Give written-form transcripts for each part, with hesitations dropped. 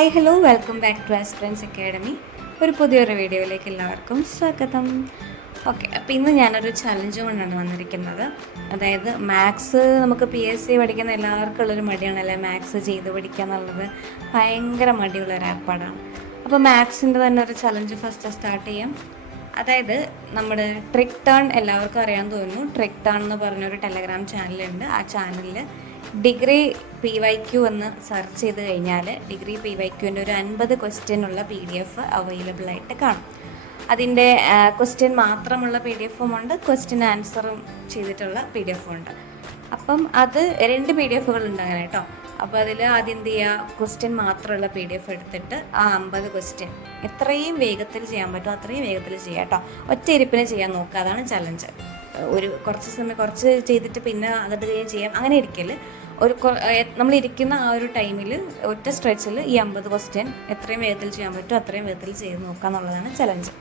Hi hello welcome back to Aspirants Academy. ഒരു പുതിയൊരു വീഡിയോയിലേക്ക് എല്ലാവർക്കും സ്വാഗതം. ഓക്കെ, അപ്പോൾ ഇന്ന് ഞാനൊരു ചലഞ്ച് കൊണ്ടാണ് വന്നിരിക്കുന്നത്. അതായത് മാത്സ് നമുക്ക് PSC പഠിക്കുന്ന എല്ലാവർക്കും ഉള്ളൊരു മടിയാണല്ലേ, മാത്സ് ചെയ്ത് പഠിക്കുക എന്നുള്ളത് ഭയങ്കര മടിയുള്ളൊരു ഏർപ്പാടാണ്. അപ്പോൾ മാത്സിൻ്റെ തന്നെ ഒരു ചലഞ്ച് ഫസ്റ്റ് സ്റ്റാർട്ട് ചെയ്യാം. അതായത് നമ്മുടെ ട്രിക് ടേൺ എല്ലാവർക്കും അറിയാൻ തോന്നുന്നു. ട്രിക് ടേൺ എന്ന് പറഞ്ഞൊരു ടെലഗ്രാം ചാനലുണ്ട്. ആ ചാനലിൽ ഡിഗ്രി PYQ എന്ന് സെർച്ച് ചെയ്ത് കഴിഞ്ഞാൽ ഡിഗ്രി PYQൻ്റെ ഒരു 50 ക്വസ്റ്റ്യനുള്ള PDF അവൈലബിൾ ആയിട്ട് കാണും. അതിൻ്റെ ക്വസ്റ്റ്യൻ മാത്രമുള്ള PDF-ഉം ഉണ്ട്, ക്വസ്റ്റ്യൻ ആൻസറും ചെയ്തിട്ടുള്ള PDF-ഉം ഉണ്ട്. അപ്പം അത് 2 PDF-കൾ ഉണ്ട് അങ്ങനെ കേട്ടോ. അപ്പോൾ അതിൽ ആദ്യം എന്ത് ചെയ്യുക, ക്വസ്റ്റ്യൻ മാത്രമുള്ള PDF എടുത്തിട്ട് ആ 50 ക്വസ്റ്റ്യൻ എത്രയും വേഗത്തിൽ ചെയ്യാൻ പറ്റുമോ അത്രയും വേഗത്തിൽ ചെയ്യാം കേട്ടോ. ഒറ്റ ഇരിപ്പിന് ചെയ്യാൻ നോക്കുക, അതാണ് ചലഞ്ച്. കുറച്ച് സമയം കുറച്ച് ചെയ്തിട്ട് പിന്നെ അതിട്ട് ചെയ്യാം, അങ്ങനെ ഇരിക്കല്. നമ്മളിരിക്കുന്ന ആ ഒരു ടൈമിൽ ഒറ്റ സ്ട്രെച്ചിൽ ഈ 50 ക്വസ്റ്റ്യൻ എത്രയും വേഗത്തിൽ ചെയ്യാൻ പറ്റുമോ അത്രയും വേഗത്തിൽ ചെയ്ത് നോക്കുക എന്നുള്ളതാണ് ചലഞ്ച്.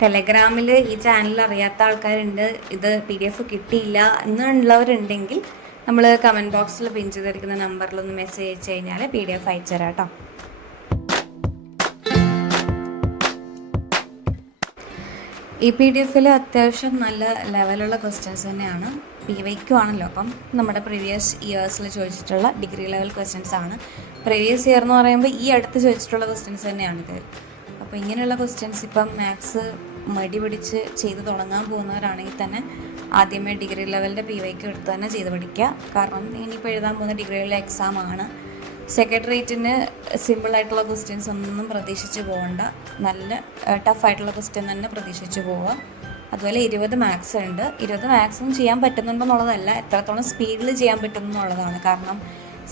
ടെലഗ്രാമിൽ ഈ ചാനൽ അറിയാത്ത ആൾക്കാരുണ്ട്, ഇത് PDF കിട്ടിയില്ല എന്നുള്ളവരുണ്ടെങ്കിൽ നമ്മൾ കമൻറ്റ് ബോക്സിൽ പിൻ ചെയ്തിരിക്കുന്ന നമ്പറിലൊന്ന് മെസ്സേജ് അയച്ചു കഴിഞ്ഞാൽ PDF അയച്ചു തരാം കേട്ടോ. ഈ PDF അത്യാവശ്യം നല്ല ലെവലുള്ള ക്വസ്റ്റ്യൻസ് തന്നെയാണ്. PYQ ആണല്ലോ, അപ്പം നമ്മുടെ പ്രീവിയസ് ഇയേഴ്സിൽ ചോദിച്ചിട്ടുള്ള ഡിഗ്രി ലെവൽ ക്വസ്റ്റ്യൻസ് ആണ്. പ്രീവിയസ് ഇയർ എന്ന് പറയുമ്പോൾ ഈ അടുത്ത് ചോദിച്ചിട്ടുള്ള ക്വസ്റ്റ്യൻസ് തന്നെയാണിത്. അപ്പോൾ ഇങ്ങനെയുള്ള ക്വസ്റ്റ്യൻസ് ഇപ്പം മാത്സ് മടി പിടിച്ച് ചെയ്ത് തുടങ്ങാൻ പോകുന്നവരാണെങ്കിൽ തന്നെ ആദ്യമേ ഡിഗ്രി ലെവലിൻ്റെ PYQ എടുത്ത് തന്നെ ചെയ്ത് പഠിക്കുക. കാരണം ഇനിയിപ്പോൾ എഴുതാൻ പോകുന്ന ഡിഗ്രിയിലെ എക്സാം ആണ്. സെക്രട്ടേറിയറ്റിന് സിമ്പിളായിട്ടുള്ള ക്വസ്റ്റ്യൻസ് ഒന്നും പ്രതീക്ഷിച്ച് പോകണ്ട, നല്ല ടഫായിട്ടുള്ള ക്വസ്റ്റ്യൻ തന്നെ പ്രതീക്ഷിച്ച് പോവുക. അതുപോലെ 20 മാത്സ് ഉണ്ട്. 20 മാത്സും ചെയ്യാൻ പറ്റുന്നുണ്ടെന്നുള്ളതല്ല, എത്രത്തോളം സ്പീഡിൽ ചെയ്യാൻ പറ്റുമെന്നുള്ളതാണ്. കാരണം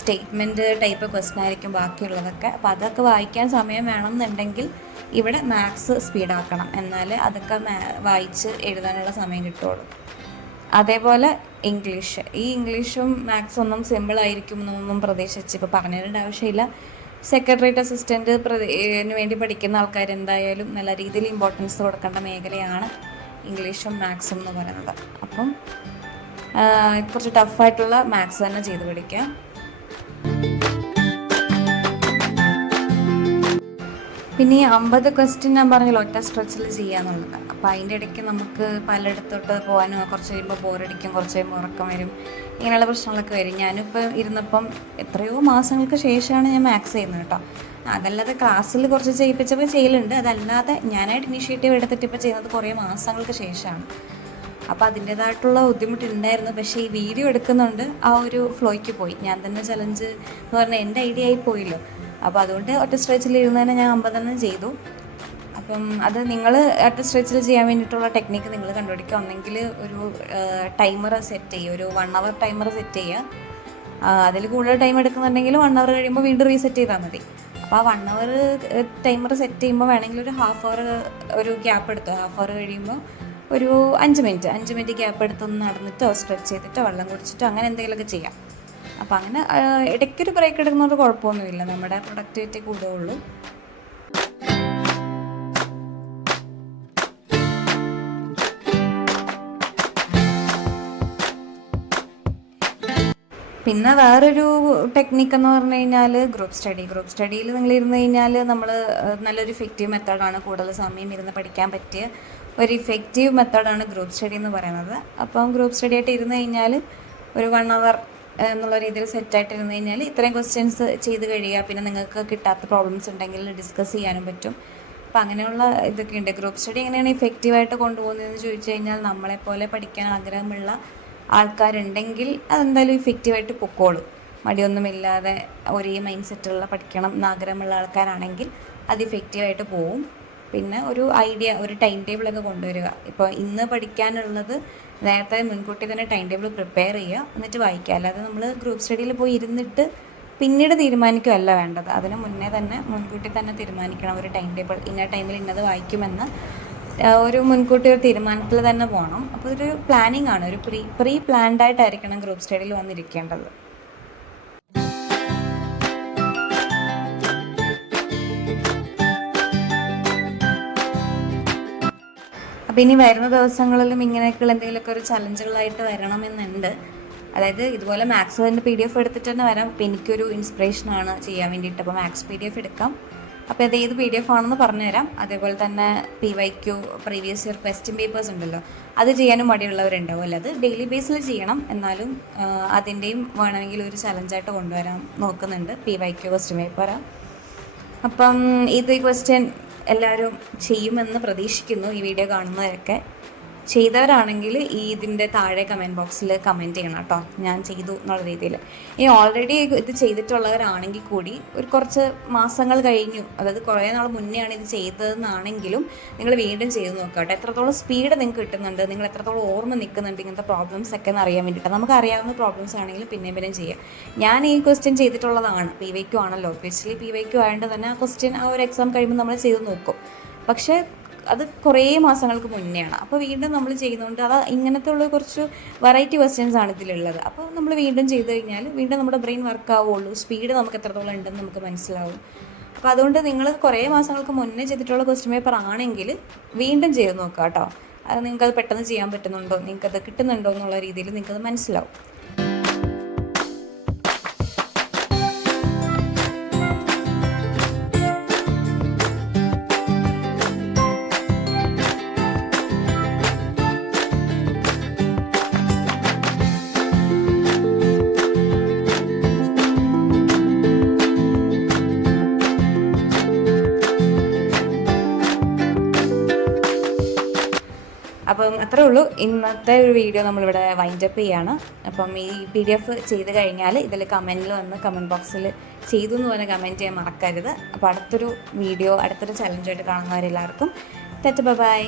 സ്റ്റേറ്റ്മെൻറ്റ് ടൈപ്പ് ക്വസ്റ്റ്യൻ ആയിരിക്കും ബാക്കിയുള്ളതൊക്കെ. അപ്പോൾ അതൊക്കെ വായിക്കാൻ സമയം വേണമെന്നുണ്ടെങ്കിൽ ഇവിടെ മാത്സ് സ്പീഡാക്കണം, എന്നാൽ അതൊക്കെ വായിച്ച് എഴുതാനുള്ള സമയം കിട്ടുള്ളൂ. അതേപോലെ ഇംഗ്ലീഷും മാത്സ് ഒന്നും സിമ്പിളായിരിക്കും എന്നൊന്നും പ്രതീക്ഷിച്ച് ഇപ്പോൾ പറഞ്ഞിരേണ്ട ആവശ്യമില്ല. സെക്രട്ടേറിയറ്റ് അസിസ്റ്റൻറ്റ് വേണ്ടി പഠിക്കുന്ന ആൾക്കാർ എന്തായാലും നല്ല രീതിയിൽ ഇമ്പോർട്ടൻസ് കൊടുക്കേണ്ട മേഖലയാണ് ഇംഗ്ലീഷും മാത്സും എന്ന് പറയുന്നത്. അപ്പം കുറച്ച് ടഫായിട്ടുള്ള മാത്സ് തന്നെ ചെയ്ത് പഠിക്കാം. പിന്നെ ഈ 50 ക്വസ്റ്റ്യൻ ഞാൻ പറഞ്ഞല്ലോ ഒറ്റ സ്ട്രെച്ചിൽ ചെയ്യാന്നുള്ളത്. അപ്പോൾ അതിൻ്റെ ഇടയ്ക്ക് നമുക്ക് പലയിടത്തോട്ട് പോകാനും കുറച്ച് കഴിയുമ്പോൾ ബോറടിക്കും, കുറച്ച് കഴിയുമ്പോൾ ഉറക്കം വരും, ഇങ്ങനെയുള്ള പ്രശ്നങ്ങളൊക്കെ വരും. ഞാനിപ്പോൾ ഇരുന്നപ്പം എത്രയോ മാസങ്ങൾക്ക് ശേഷമാണ് ഞാൻ മാത്സ് ചെയ്യുന്നത് കേട്ടോ. അതല്ലാതെ ക്ലാസ്സിൽ കുറച്ച് ചെയ്യിപ്പിച്ചപ്പോൾ ചെയ്യലുണ്ട്, അതല്ലാതെ ഞാനായിട്ട് ഇനീഷ്യേറ്റീവ് എടുത്തിട്ട് ഇപ്പോൾ ചെയ്യുന്നത് കുറേ മാസങ്ങൾക്ക് ശേഷമാണ്. അപ്പോൾ അതിൻ്റേതായിട്ടുള്ള ബുദ്ധിമുട്ടുണ്ടായിരുന്നു. പക്ഷേ ഈ വീഡിയോ എടുക്കുന്നുണ്ട് ആ ഒരു ഫ്ലോയ്ക്ക് പോയി. ഞാൻ തന്നെ ചലഞ്ച് എന്ന് പറഞ്ഞാൽ എൻ്റെ ഐഡിയ ആയി പോയില്ലോ. അപ്പോൾ അതുകൊണ്ട് ഒറ്റ സ്ട്രെച്ചിൽ ഇരുന്നതിന് ഞാൻ 50 ചെയ്തു. അപ്പം അത് നിങ്ങൾ ഒറ്റ സ്ട്രെച്ചിൽ ചെയ്യാൻ വേണ്ടിയിട്ടുള്ള ടെക്നിക്ക് നിങ്ങൾ കണ്ടുപിടിക്കുക. ഒന്നെങ്കിൽ ഒരു ടൈമർ സെറ്റ് ചെയ്യുക, ഒരു 1 hour ടൈമർ സെറ്റ് ചെയ്യുക. അതിൽ കൂടുതൽ ടൈം എടുക്കുന്നുണ്ടെങ്കിൽ 1 hour കഴിയുമ്പോൾ വീണ്ടും റീസെറ്റ് ചെയ്താൽ മതി. അപ്പോൾ ആ 1 hour ടൈമർ സെറ്റ് ചെയ്യുമ്പോൾ വേണമെങ്കിൽ ഒരു ഹാഫ് അവർ ഒരു ഗ്യാപ്പ് എടുത്തോ. ഹാഫ് അവർ കഴിയുമ്പോൾ ഒരു 5 മിനിറ്റ് ഗ്യാപ്പ് എടുത്തൊന്ന് നടന്നിട്ടോ സ്ട്രെച്ച് ചെയ്തിട്ടോ വെള്ളം കുടിച്ചിട്ടോ അങ്ങനെ എന്തെങ്കിലുമൊക്കെ ചെയ്യാം. അപ്പോൾ അങ്ങനെ ഇടയ്ക്കൊരു ബ്രേക്ക് എടുക്കുന്നതുകൊണ്ട് കുഴപ്പമൊന്നുമില്ല, നമ്മുടെ പ്രൊഡക്ടിവിറ്റി കൂടുകയുള്ളൂ. പിന്നെ വേറൊരു ടെക്നിക്ക് എന്ന് പറഞ്ഞു കഴിഞ്ഞാൽ ഗ്രൂപ്പ് സ്റ്റഡിയിൽ നിങ്ങൾ ഇരുന്ന് കഴിഞ്ഞാൽ നമ്മൾ നല്ലൊരു ഇഫക്റ്റീവ് മെത്തേഡാണ്, കൂടുതൽ സമയം ഇരുന്ന് പഠിക്കാൻ പറ്റിയ ഒരു ഇഫക്റ്റീവ് മെത്തേഡാണ് ഗ്രൂപ്പ് സ്റ്റഡി എന്ന് പറയുന്നത്. അപ്പം ഗ്രൂപ്പ് സ്റ്റഡി ആയിട്ട് ഇരുന്ന് കഴിഞ്ഞാൽ ഒരു 1 hour എന്നുള്ള രീതിയിൽ സെറ്റായിട്ട് ഇരുന്ന് കഴിഞ്ഞാൽ ഇത്രയും ക്വസ്റ്റ്യൻസ് ചെയ്ത് കഴിയുക. പിന്നെ നിങ്ങൾക്ക് കിട്ടാത്ത പ്രോബ്ലംസ് ഉണ്ടെങ്കിൽ ഡിസ്കസ് ചെയ്യാനും പറ്റും. അപ്പോൾ അങ്ങനെയുള്ള ഇതൊക്കെ ഉണ്ട്. ഗ്രൂപ്പ് സ്റ്റഡി എങ്ങനെയാണ് ഇഫക്റ്റീവായിട്ട് കൊണ്ടുപോകുന്നതെന്ന് ചോദിച്ചു കഴിഞ്ഞാൽ നമ്മളെപ്പോലെ പഠിക്കാൻ ആഗ്രഹമുള്ള ആൾക്കാരുണ്ടെങ്കിൽ അതെന്തായാലും ഇഫക്റ്റീവായിട്ട് പൊക്കോളും. മടിയൊന്നുമില്ലാതെ ഒരേ മൈൻഡ് സെറ്റുള്ള പഠിക്കണം എന്നാഗ്രഹമുള്ള ആൾക്കാരാണെങ്കിൽ അത് ഇഫക്റ്റീവായിട്ട് പോവും. പിന്നെ ഒരു ഐഡിയ, ഒരു ടൈം ടേബിളൊക്കെ കൊണ്ടുവരിക. ഇപ്പോൾ ഇന്ന് പഠിക്കാനുള്ളത് നേരത്തെ മുൻകൂട്ടി തന്നെ ടൈം ടേബിൾ പ്രിപ്പയർ ചെയ്യുക, എന്നിട്ട് വായിക്കുക. അല്ലാതെ നമ്മൾ ഗ്രൂപ്പ് സ്റ്റഡിയിൽ പോയി ഇരുന്നിട്ട് പിന്നീട് തീരുമാനിക്കുകയല്ല വേണ്ടത്. അതിന് മുൻകൂട്ടി തന്നെ തീരുമാനിക്കണം. ഒരു ടൈം ടേബിൾ, ഇന്ന ടൈമിൽ ഇന്നത് വായിക്കുമെന്ന് ഒരു മുൻകൂട്ടി ഒരു തീരുമാനത്തിൽ തന്നെ പോകണം. അപ്പോൾ ഒരു പ്ലാനിങ് ആണ്, ഒരു പ്രീ പ്ലാൻഡ് ആയിട്ടായിരിക്കണം ഗ്രൂപ്പ് സ്റ്റഡിയിൽ വന്നിരിക്കേണ്ടത്. അപ്പോൾ ഇനി വരുന്ന ദിവസങ്ങളിലും ഇങ്ങനെയൊക്കെയുള്ള എന്തെങ്കിലുമൊക്കെ ഒരു ചലഞ്ചുകളായിട്ട് വരണമെന്നുണ്ട്. അതായത് ഇതുപോലെ മാത്സിൻ്റെ PDF എടുത്തിട്ട് തന്നെ വരാം. അപ്പോൾ എനിക്കൊരു ഇൻസ്പിറേഷനാണ് ചെയ്യാൻ വേണ്ടിയിട്ട്. അപ്പോൾ മാത്സ് PDF എടുക്കാം. അപ്പോൾ അത് ഏത് PDF ആണെന്ന് പറഞ്ഞുതരാം. അതേപോലെ തന്നെ PYQ previous year question papers ഉണ്ടല്ലോ, അത് ചെയ്യാനും മടിയുള്ളവരുണ്ടാവും അല്ലേ. അത് ഡെയിലി ബേസിൽ ചെയ്യണം. എന്നാലും അതിൻ്റെയും വേണമെങ്കിൽ ഒരു ചലഞ്ചായിട്ട് കൊണ്ടുവരാൻ നോക്കുന്നുണ്ട്. PYQ question paper. അപ്പം ഇത് ക്വസ്റ്റ്യൻ എല്ലാവരും ചെയ്യുമെന്ന് പ്രതീക്ഷിക്കുന്നു. ഈ വീഡിയോ കാണുന്നവരൊക്കെ ചെയ്തവരാണെങ്കിൽ ഇതിൻ്റെ താഴെ കമൻറ്റ് ബോക്സിൽ കമൻറ്റ് ചെയ്യണം കേട്ടോ, ഞാൻ ചെയ്തു എന്നുള്ള രീതിയിൽ. ഇനി ഓൾറെഡി ഇത് ചെയ്തിട്ടുള്ളവരാണെങ്കിൽ കൂടി ഒരു കുറച്ച് മാസങ്ങൾ കഴിഞ്ഞു, അതായത് കുറേ നാൾ മുന്നെയാണ് ഇത് ചെയ്തതെന്നാണെങ്കിലും നിങ്ങൾ വീണ്ടും ചെയ്ത് നോക്കുക കേട്ടോ. എത്രത്തോളം സ്പീഡ് നിങ്ങൾക്ക് കിട്ടുന്നുണ്ട്, നിങ്ങൾ എത്രത്തോളം ഓർമ്മ നിൽക്കുന്നുണ്ട് ഇങ്ങനത്തെ പ്രോബ്ലംസ് ഒക്കെ എന്ന് അറിയാൻ വേണ്ടിയിട്ട്. നമുക്ക് അറിയാവുന്ന പ്രോബ്ലംസ് ആണെങ്കിൽ പിന്നെയും ചെയ്യാം. ഞാൻ ഈ ക്വസ്റ്റ്യൻ ചെയ്തിട്ടുള്ളതാണ്. PYQ ആണല്ലോ, ഒബ്വിയസ്ലി PYQ ആയതുകൊണ്ട് തന്നെ ആ ക്വസ്റ്റ്യൻ ആ ഒരു എക്സാം കഴിയുമ്പോൾ നമ്മൾ ചെയ്ത് നോക്കും. പക്ഷേ അത് കുറേ മാസങ്ങൾക്ക് മുന്നെയാണ്. അപ്പോൾ വീണ്ടും നമ്മൾ ചെയ്യുന്നതുകൊണ്ട് അത് ഇങ്ങനത്തെ ഉള്ള കുറച്ച് വെറൈറ്റി ക്വസ്റ്റ്യൻസ് ആണ് ഇതിലുള്ളത്. അപ്പോൾ നമ്മൾ വീണ്ടും ചെയ്ത് കഴിഞ്ഞാൽ വീണ്ടും നമ്മുടെ ബ്രെയിൻ വർക്ക് ആവുള്ളൂ, സ്പീഡ് നമുക്ക് എത്രത്തോളം ഉണ്ടെന്ന് നമുക്ക് മനസ്സിലാവും. അപ്പോൾ അതുകൊണ്ട് നിങ്ങൾ കുറേ മാസങ്ങൾക്ക് മുന്നേ ചെയ്തിട്ടുള്ള ക്വസ്റ്റ്യൻ പേപ്പർ ആണെങ്കിൽ വീണ്ടും ചെയ്ത് നോക്കുക കേട്ടോ. അത് നിങ്ങൾക്കത് പെട്ടെന്ന് ചെയ്യാൻ പറ്റുന്നുണ്ടോ, നിങ്ങൾക്കത് കിട്ടുന്നുണ്ടോ എന്നുള്ള രീതിയിൽ നിങ്ങൾക്കത് മനസ്സിലാവും. അപ്പം അത്രേ ഉള്ളൂ. ഇന്നത്തെ ഒരു വീഡിയോ നമ്മളിവിടെ വൈൻഡപ്പ് ചെയ്യാണ്. അപ്പം ഈ PDF ചെയ്ത് കഴിഞ്ഞാൽ ഇതിൽ കമൻറ്റിൽ വന്ന് കമൻറ്റ് ബോക്സിൽ ചെയ്തു എന്ന് പറഞ്ഞ് കമൻറ്റ് ചെയ്യാൻ മറക്കരുത്. അപ്പോൾ അടുത്തൊരു വീഡിയോ, അടുത്തൊരു ചലഞ്ചായിട്ട് കാണുന്നവരെല്ലാവർക്കും ബൈ.